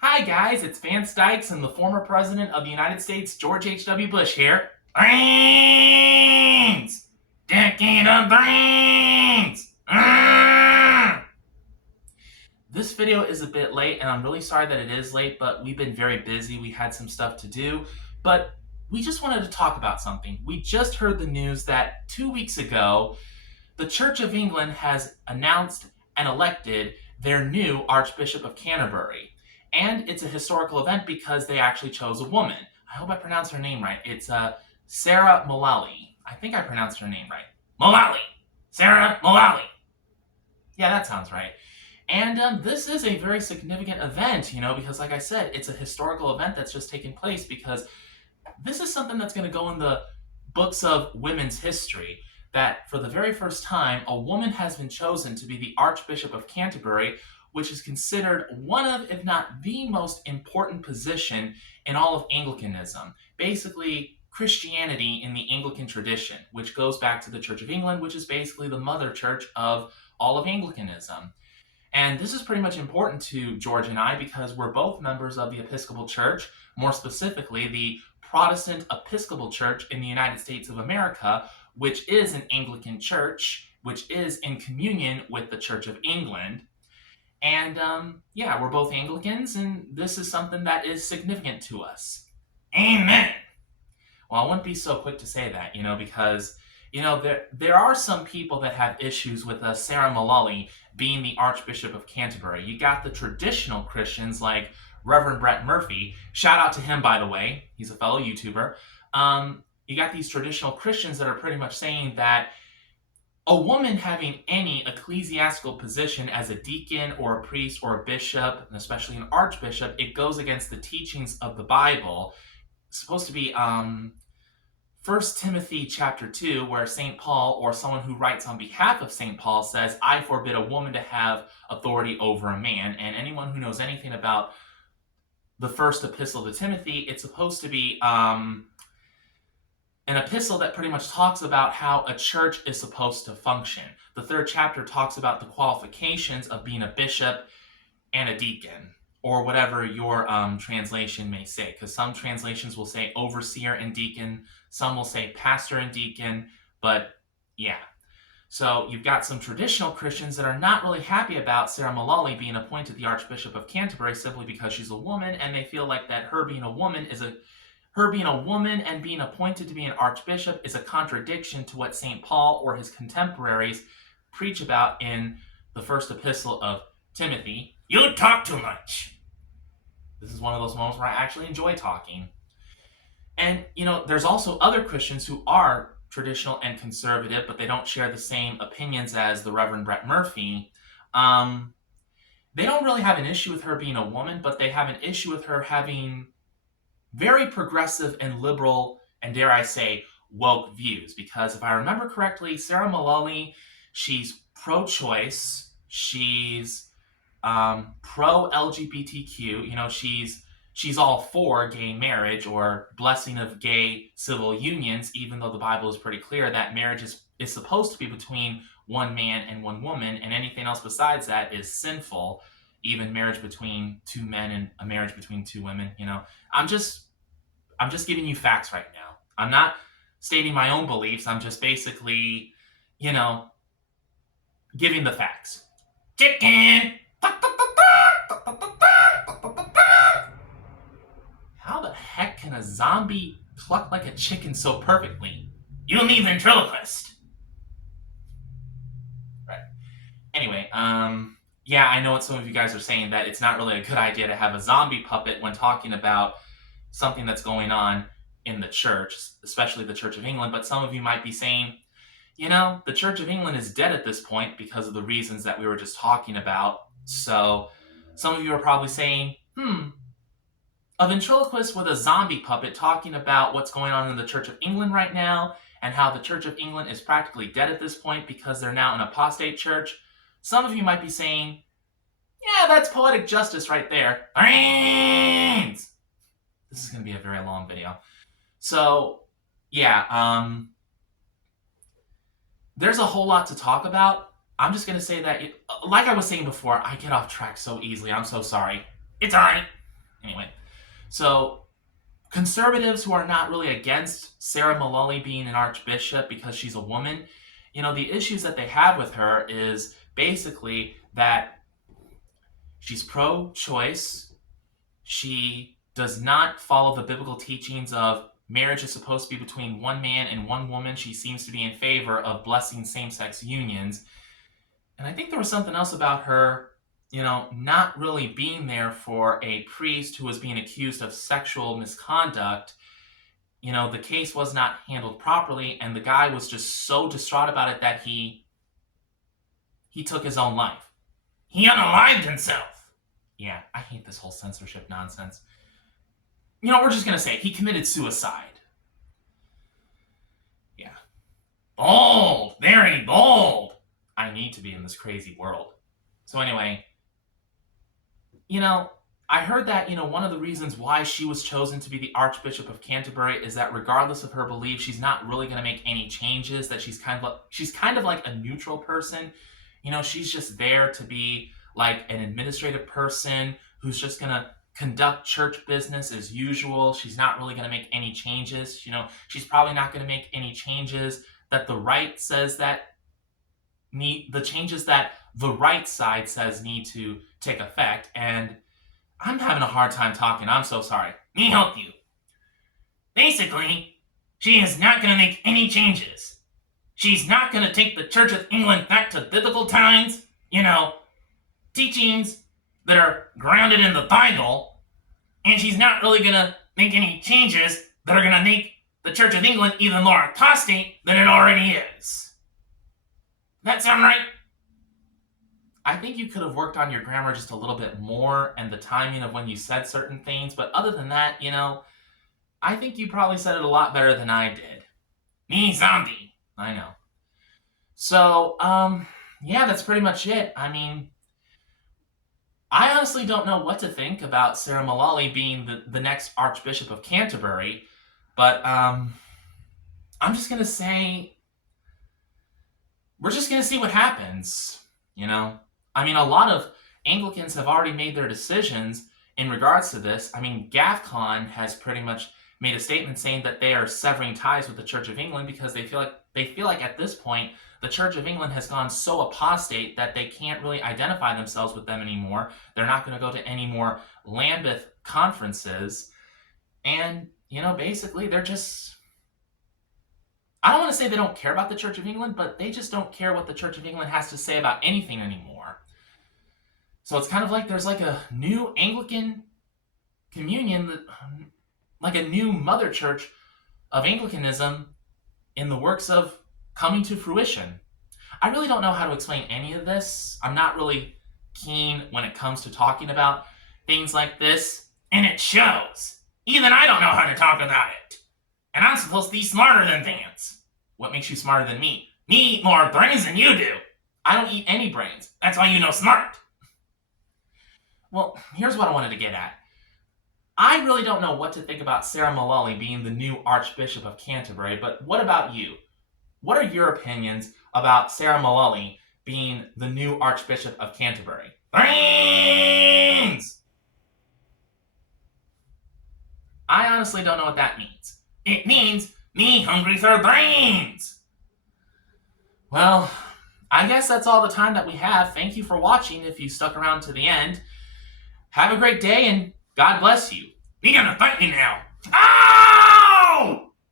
Hi guys, it's Vance Dykes and the former President of the United States, George H.W. Bush here. Brains! Decade of brains! This video is a bit late, and I'm really sorry that it is late, but we've been very busy. We had some stuff to do, but we just wanted to talk about something. We just heard the news that 2 weeks ago, the Church of England has announced and elected their new Archbishop of Canterbury. And it's a historical event because they actually chose a woman. I hope I pronounced her name right. It's Sarah Mullally. I think I pronounced her name right. Mullally! Sarah Mullally! Yeah, that sounds right. And this is a very significant event, because like I said, it's a historical event that's just taken place because this is something that's going to go in the books of women's history. That for the very first time, a woman has been chosen to be the Archbishop of Canterbury, which is considered one of, if not the most important position in all of Anglicanism. Basically, Christianity in the Anglican tradition, which goes back to the Church of England, which is basically the mother church of all of Anglicanism. And this is pretty much important to George and I because we're both members of the Episcopal Church, more specifically the Protestant Episcopal Church in the United States of America, which is an Anglican church, which is in communion with the Church of England. And yeah, we're both Anglicans, and this is something that is significant to us. Amen. Well, I wouldn't be so quick to say that, because there are some people that have issues with Sarah Mullally being the Archbishop of Canterbury. You got the traditional Christians like Reverend Brett Murphy. Shout out to him, by the way. He's a fellow YouTuber. You got these traditional Christians that are pretty much saying that a woman having any ecclesiastical position as a deacon or a priest or a bishop, and especially an archbishop, it goes against the teachings of the Bible. It's supposed to be 1 Timothy chapter 2, where St. Paul, or someone who writes on behalf of St. Paul, says, I forbid a woman to have authority over a man. And anyone who knows anything about the first epistle to Timothy, it's supposed to be an epistle that pretty much talks about how a church is supposed to function. The 3rd chapter talks about the qualifications of being a bishop and a deacon, or whatever your translation may say, because some translations will say overseer and deacon, some will say pastor and deacon, but yeah. So you've got some traditional Christians that are not really happy about Sarah Mullally being appointed the Archbishop of Canterbury simply because she's a woman, and they feel like that her being a woman and being appointed to be an archbishop is a contradiction to what St. Paul or his contemporaries preach about in the first epistle of Timothy. You talk too much. This is one of those moments where I actually enjoy talking. And, there's also other Christians who are traditional and conservative, but they don't share the same opinions as the Reverend Brett Murphy. They don't really have an issue with her being a woman, but they have an issue with her having very progressive and liberal, and dare I say, woke views. Because if I remember correctly, Sarah Mullally, she's pro-choice, she's pro-LGBTQ, she's all for gay marriage or blessing of gay civil unions, even though the Bible is pretty clear that marriage is supposed to be between one man and one woman, and anything else besides that is sinful. Even marriage between two men and a marriage between two women, I'm just giving you facts right now. I'm not stating my own beliefs. I'm just basically, giving the facts. Chicken! How the heck can a zombie cluck like a chicken so perfectly? You need ventriloquist! Right. Anyway, yeah, I know what some of you guys are saying, that it's not really a good idea to have a zombie puppet when talking about something that's going on in the church, especially the Church of England. But some of you might be saying, the Church of England is dead at this point because of the reasons that we were just talking about. So some of you are probably saying, a ventriloquist with a zombie puppet talking about what's going on in the Church of England right now and how the Church of England is practically dead at this point because they're now an apostate church. Some of you might be saying, yeah, that's poetic justice right there. Brains! This is going to be a very long video. So, yeah, there's a whole lot to talk about. I'm just going to say that, like I was saying before, I get off track so easily. I'm so sorry. It's alright. Anyway, so conservatives who are not really against Sarah Mullally being an archbishop because she's a woman, the issues that they have with her is basically that she's pro choice. She does not follow the biblical teachings of marriage is supposed to be between one man and one woman. She seems to be in favor of blessing same sex unions. And I think there was something else about her, not really being there for a priest who was being accused of sexual misconduct. The case was not handled properly, and the guy was just so distraught about it that he took his own life. He unalived himself. Yeah, I hate this whole censorship nonsense. We're just gonna say he committed suicide. Yeah. Bold! Very bold! I need to be in this crazy world. So anyway, I heard that, one of the reasons why she was chosen to be the Archbishop of Canterbury is that regardless of her beliefs, she's not really going to make any changes, that she's kind of like a neutral person. She's just there to be like an administrative person who's just going to conduct church business as usual. She's not really going to make any changes. She's probably not going to make any changes that the right says that the changes that the right side says need to take effect. And I'm having a hard time talking. I'm so sorry. Let me help you. Basically, she is not going to make any changes. She's not going to take the Church of England back to biblical times, teachings that are grounded in the Bible, and she's not really going to make any changes that are going to make the Church of England even more apostate than it already is. That sound right? I think you could have worked on your grammar just a little bit more and the timing of when you said certain things, but other than that, I think you probably said it a lot better than I did. Me zombie. I know. So, yeah, that's pretty much it. I mean, I honestly don't know what to think about Sarah Mullally being the next Archbishop of Canterbury, but I'm just going to say we're just going to see what happens, I mean, a lot of Anglicans have already made their decisions in regards to this. I mean, GAFCON has pretty much made a statement saying that they are severing ties with the Church of England because they feel like at this point the Church of England has gone so apostate that they can't really identify themselves with them anymore. They're not going to go to any more Lambeth conferences. And, basically they're just... I don't want to say they don't care about the Church of England, but they just don't care what the Church of England has to say about anything anymore. So it's kind of like there's like a new Anglican communion, like a new mother church of Anglicanism in the works of coming to fruition. I really don't know how to explain any of this. I'm not really keen when it comes to talking about things like this, and it shows. Even I don't know how to talk about it. And I'm supposed to be smarter than Vance. What makes you smarter than me? Me eat more brains than you do. I don't eat any brains. That's why you know smart. Well, here's what I wanted to get at. I really don't know what to think about Sarah Mullally being the new Archbishop of Canterbury, but what about you? What are your opinions about Sarah Mullally being the new Archbishop of Canterbury? Brains! I honestly don't know what that means. It means me hungry for brains! Well, I guess that's all the time that we have. Thank you for watching if you stuck around to the end. Have a great day and God bless you. You're gonna fight me now. Ah!